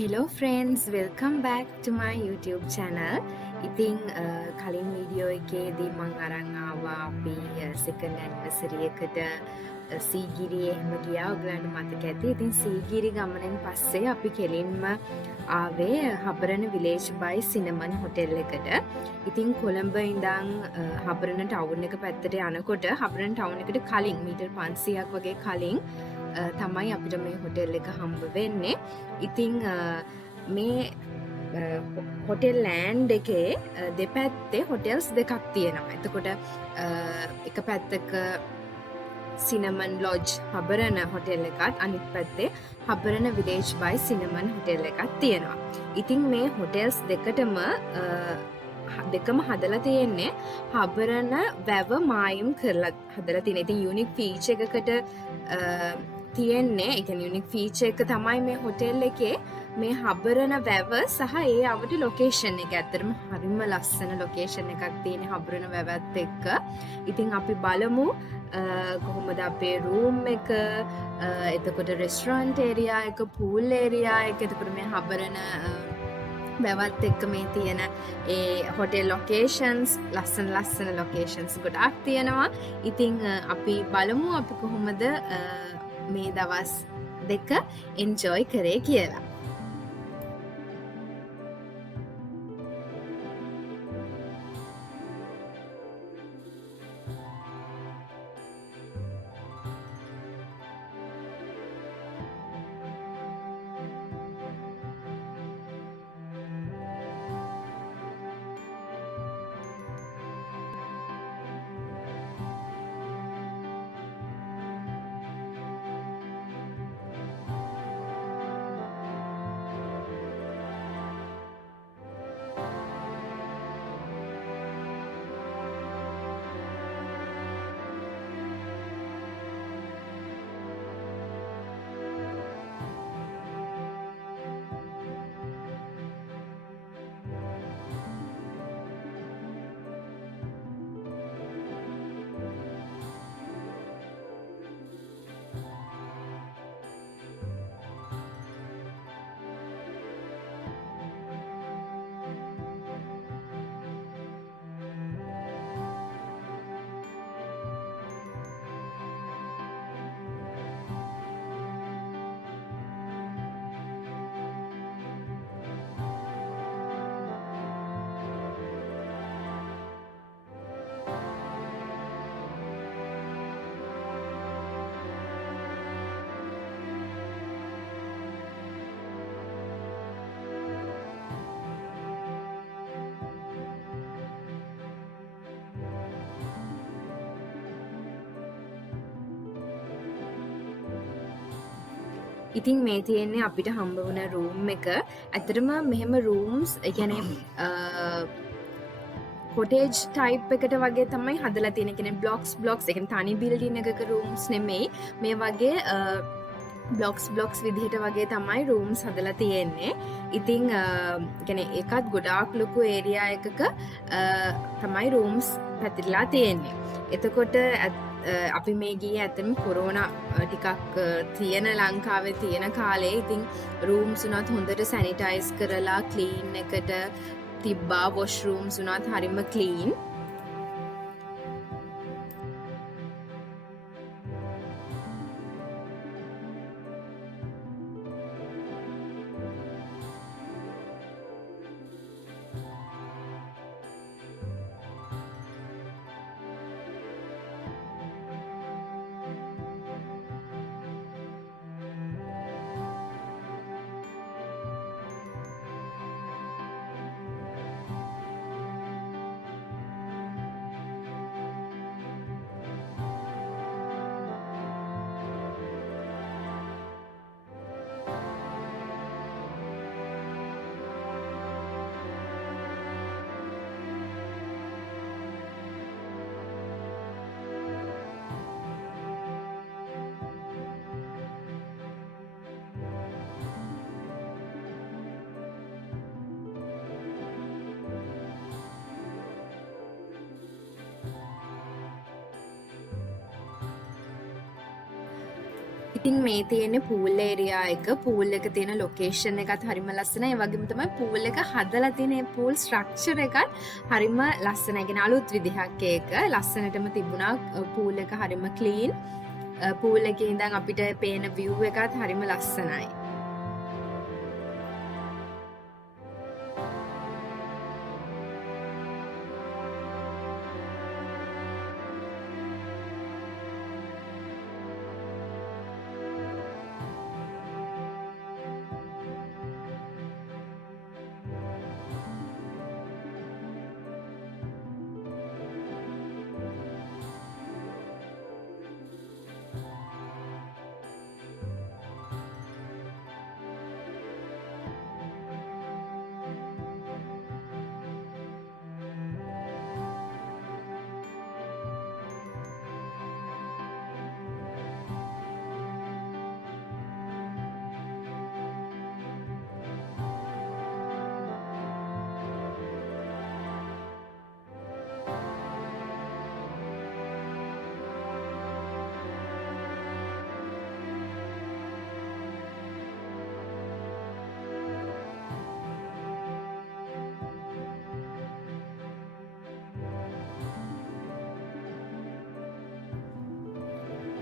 Hello friends, welcome back to my YouTube channel. ඉතින් කලින් video එකේදී මම අරන් ආවා අපි second anniversary එකට සීගිරියේ එහෙම ගියා. ඔයගලන්ට මතක ඇති. ඉතින් සීගිරි ගමනෙන් පස්සේ අපි කෙලින්ම ආවේ හබරන විලේජ් බයි සිනමන් හොටෙල් එකට. ඉතින් කොළඹ ඉඳන් හබරන ටවුන් එක පැත්තට යනකොට හබරන ටවුන් එකට කලින් මීටර් 500ක් වගේ කලින් තමයි අපිට මේ හොටෙල් එක හම්බ වෙන්නේ. ඉතින් මේ හොටෙල් ලෑන්ඩ් එකේ දෙපැත්තේ හොටෙල්ස් දෙකක් තියෙනවා. එතකොට එක පැත්තක සිනමන් ලොජ් හබරන හොටෙල් එකත් අනිත් පැත්තේ හබරන විලේජ් බයි සිනමන් හොටෙල් එකක් තියෙනවා. ඉතින් මේ හොටෙල්ස් දෙකම හදලා තියෙන්නේ හබරන වැව මායිම් කරලා හදලා තියෙන. ඉතින් යුනික් ෆීචර් එකකට තියෙන්නේ, ඒ කියන්නේ යුනික් ෆීචර් එක තමයි මේ හොටෙල් එකේ මේ හබරන වැව සහ ඒ අවට ලොකේෂන් එක. ඇත්තටම හරිම ලස්සන ලොකේෂන් එකක් තියෙන හබරන වැවත් එක්ක. ඉතින් අපි බලමු කොහොමද අපේ රූම් එක, එතකොට රෙස්ටොරන්ට් ඒරියා එක, පූල් ඒරියා එක, එතකොට මේ හබරන වැවත් එක්ක මේ තියෙන ඒ හොටෙල් ලොකේෂන්ස්, ලස්සන ලොකේෂන්ස් ගොඩක් තියෙනවා. ඉතින් අපි බලමු අපි කොහොමද මේ දවස් දෙක එන්ජොයි කරේ කියලා. ඉතින් මේ තියෙන්නේ අපිට හම්බ වුණ රූම් එක. ඇත්තටම මෙහෙම රූම්ස්, ඒ කියන්නේ කොටේජ් ටයිප් එකට වගේ තමයි හදලා තියෙන්නේ. කියන්නේ බ්ලොක්ස්, ඒ කියන්නේ තනි බිල්ඩින් එකක රූම්ස් නෙමෙයි. මේ වගේ බ්ලොක්ස් විදිහට වගේ තමයි රූම්ස් හදලා තියෙන්නේ. ඉතින් කියන්නේ ඒකත් ගොඩාක් ලොකු ඒරියා එකක තමයි රූම්ස් පැතිරලා තියෙන්නේ. එතකොට අපි මේ ගියේ ඇත්තටම කොරෝනා ටිකක් තියෙන ලංකාවේ තියෙන කාලේ. ඉතින් රූම්ස් උනත් හොඳට සැනිටයිස් කරලා ක්ලීන් එකට තිබ්බා. වොෂ්රූම්ස් උනත් හරිම ක්ලීන්. ඉතින් මේ තියෙන්නේ පූල් ඒරියා එක. පූල් එක තියෙන ලොකේෂන් එකත් හරිම ලස්සනයි. ඒ වගේම තමයි පූල් එක හදලා තියෙන පූල් ස්ට්‍රක්චර් එකත් හරිම ලස්සනයි. කියන අලුත් විදිහක් ඒක. ලස්සනටම තිබුණා. පූල් එක හරිම ක්ලීන්. පූල් එකේ ඉඳන් අපිට පේන view එකත් හරිම ලස්සනයි.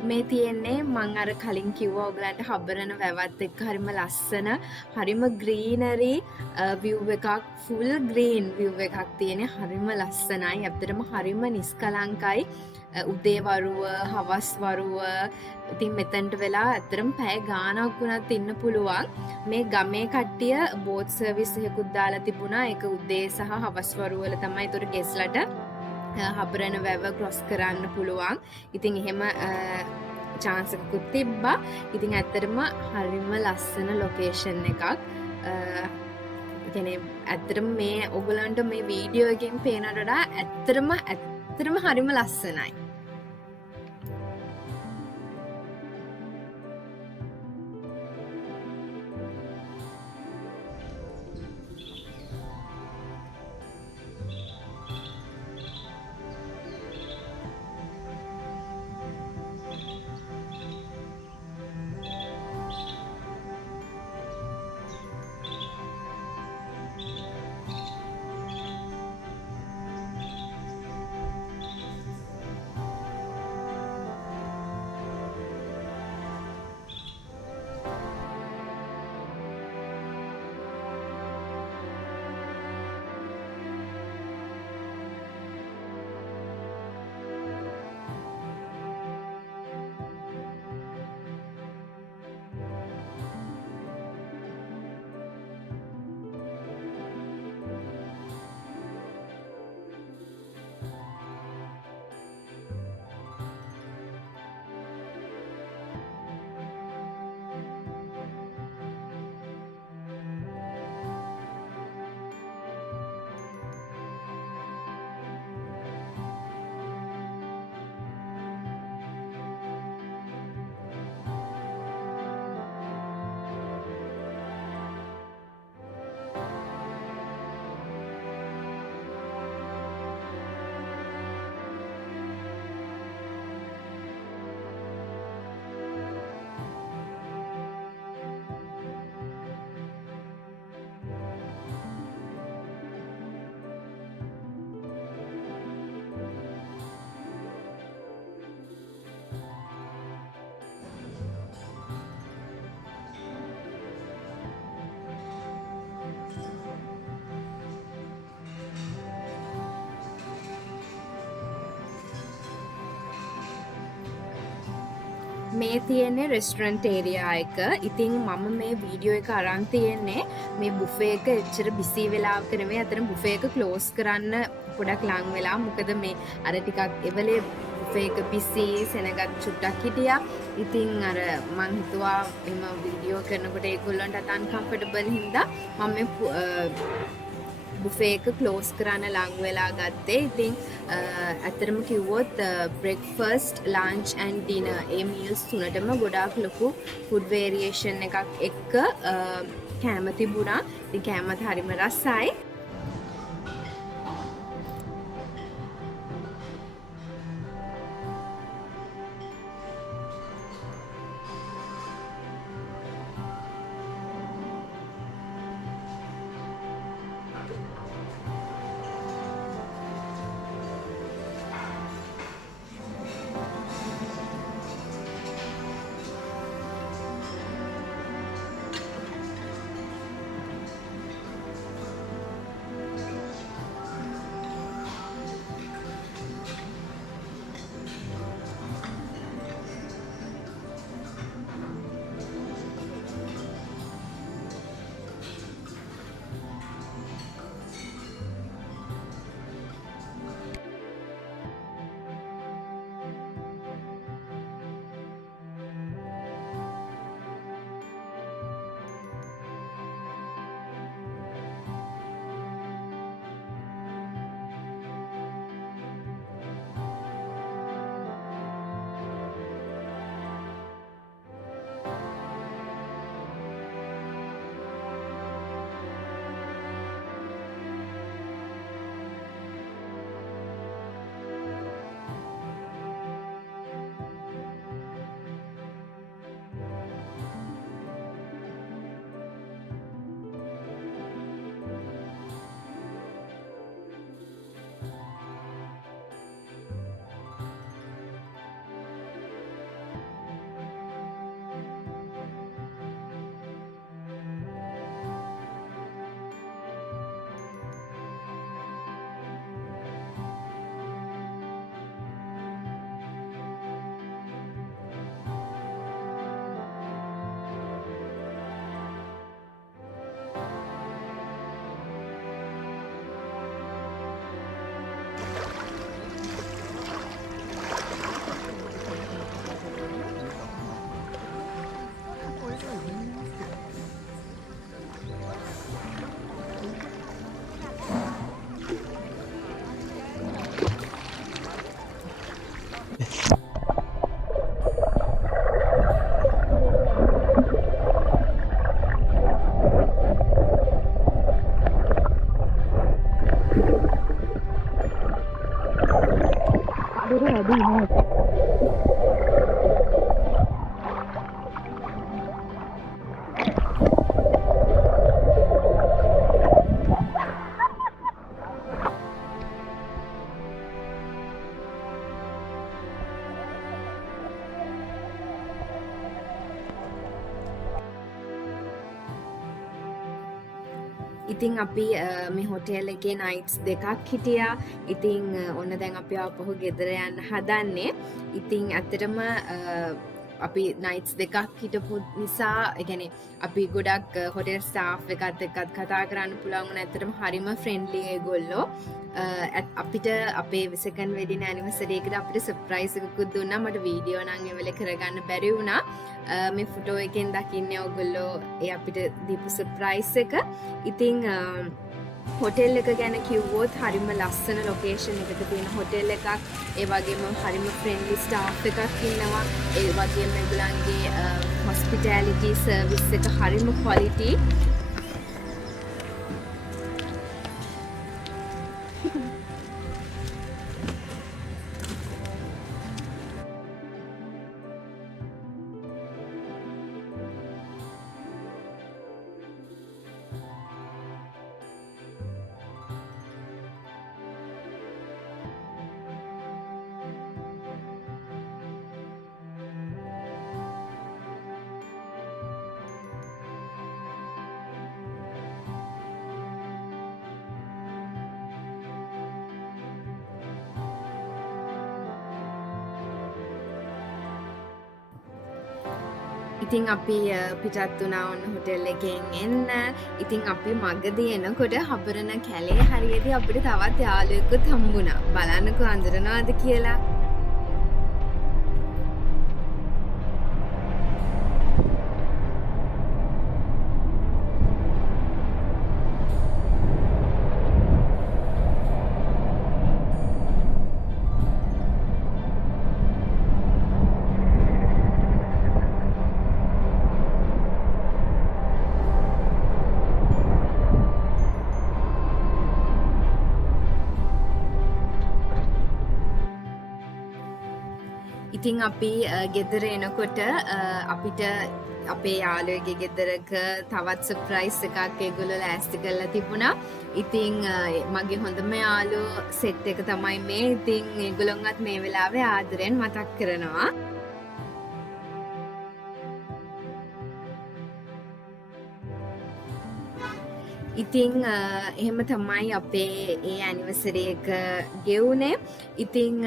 මේ තියෙන්නේ මං අර කලින් කිව්වා ඔයගලන්ට හබරන වැවත් එක්ක හරිම ලස්සන හරිම ග්‍රීනරි view එකක් full green view එකක් තියෙන හරිම ලස්සනයි. ඇත්තටම හරිම නිස්කලංකයි. උදේ වරුව හවස් වරුව ඉතින් මෙතනට වෙලා ඇත්තටම පැය ගාණක් වුණත් ඉන්න පුළුවන්. මේ ගමේ කට්ටිය බෝට් සර්විස් එකකුත් දාලා තිබුණා. ඒක උදේ සහ හවස් වරුව වල තමයි ඒතර ගෙස්ලට හබරන වැව ක්‍රොස් කරන්න පුළුවන්. ඉතින් එහෙම chance එකකුත් තිබ්බා. ඉතින් ඇත්තටම හරිම ලස්සන ලොකේෂන් එකක්. කියන්නේ ඇත්තටම මේ ඔයගලන්ට මේ වීඩියෝ එකෙන් පේනට වඩා ඇත්තටම හරිම ලස්සනයි. මේ තියෙන්නේ රෙස්ටරන්ට් ඒරියා එක. ඉතින් මම මේ වීඩියෝ එක අරන් තියෙන්නේ මේ බුෆේ එක එච්චර බිසි වෙලාවක නෙවෙයි. අතන බුෆේ එක ක්ලෝස් කරන්න පොඩක් ලං වෙලා. මොකද මේ අර ටිකක් එවලේ බුෆේ එක බිසි සෙනගත් චුට්ටක් හිටියා. ඉතින් අර මං හිතුවා එම වීඩියෝ කරනකොට ඒගොල්ලන්ට අන්කම්ෆර්ටබල් හින්දා මම මේ බුෆේ එක ක්ලෝස් කරන්න ලං වෙලා ගත්තේ. ඉතින් ඇත්තටම කිව්වොත් breakfast lunch and dinner A meals තුනටම ගොඩාක් ලොකු ෆුඩ් වේරියේෂන් එකක් එක්ක කෑම තිබුණා. ඉතින් කෑමත් හරිම රසයි. ඉතිං අපි මේ හොටේල් එකේ නයිට්ස් දෙකක් හිටියා. ඉතිං ඔන්න දැන් අපි ආපහු ගෙදර යන්න හදන්නේ. ඉතිං ඇත්තටම අපි නයිට්ස් දෙකක් හිටපු නිසා එකන අපි ගොඩක් හොටෙල් ස්ටාෆ් එකත් එක්කත් කතා කරන්න පුළුවන් වුණ ඇත්තටම හරිම ෆ්‍රෙන්ඩ්ලි ඒගොල්ලෝ. අපිට අපේ සෙකන්ඩ් වෙඩින් ඇනිවර්සරි එකට අපිට සර්ප්‍රයිස් එකකුත් දුන්නා. මට වීඩියෝ නම් ඒ වෙලේ කරගන්න බැරි වුණා. මේ ෆොටෝ එකෙන් දකින්නේ ඔයගොල්ලෝ ඒ අපිට දීපු සර්ප්‍රයිස් එක. ඉතින් හොටෙල් එක ගැන කිව්වොත් හරිම ලස්සන ලොකේෂන් එකක තියෙන හොටෙල් එකක්. ඒ වගේම හරිම ෆ්‍රෙන්ඩ්ලි ස්ටාෆ් එකක් ඉන්නවා. ඒ වගේම ඒගොල්ලන්ගේ හොස්පිටැලිටි සර්විස් එක හරිම ක්වලිටි. ඉතින් අපි පිටත් වුණා ඔන්න හොටෙල් එකෙන් එන්න. ඉතින් අපි මගදී එනකොට හබරන කැලේ හරියදී අපිට තවත් යාළුවෙකුත් හම්බුණා. බලන්නකෝ අඳුරනවාද කියලා. ඉතින් අපි ගෙදර එනකොට අපිට අපේ යාළුවගේ ගෙදරක තවත් සර්ප්‍රයිස් එකක් ඒගොල්ලෝ ලෑස්ති කරලා තිබුණා. ඉතින් මගේ හොඳම යාළුවෝ සෙට් එක තමයි මේ. ඉතින් ඒගොල්ලොන්වත් මේ වෙලාවේ ආදරෙන් මතක් කරනවා. ඉතිං එහෙම තමයි අපේ ඒ ඇනිවර්සරි එක ගෙවුනේ. ඉතිං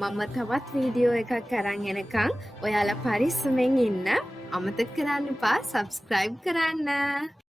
මම තවත් වීඩියෝ එකක් අරන් එනකන් ඔයාලා පරිස්සමෙන් ඉන්න. අමතක කරන්න එපා සබ්ස්ක්‍රයිබ් කරන්න.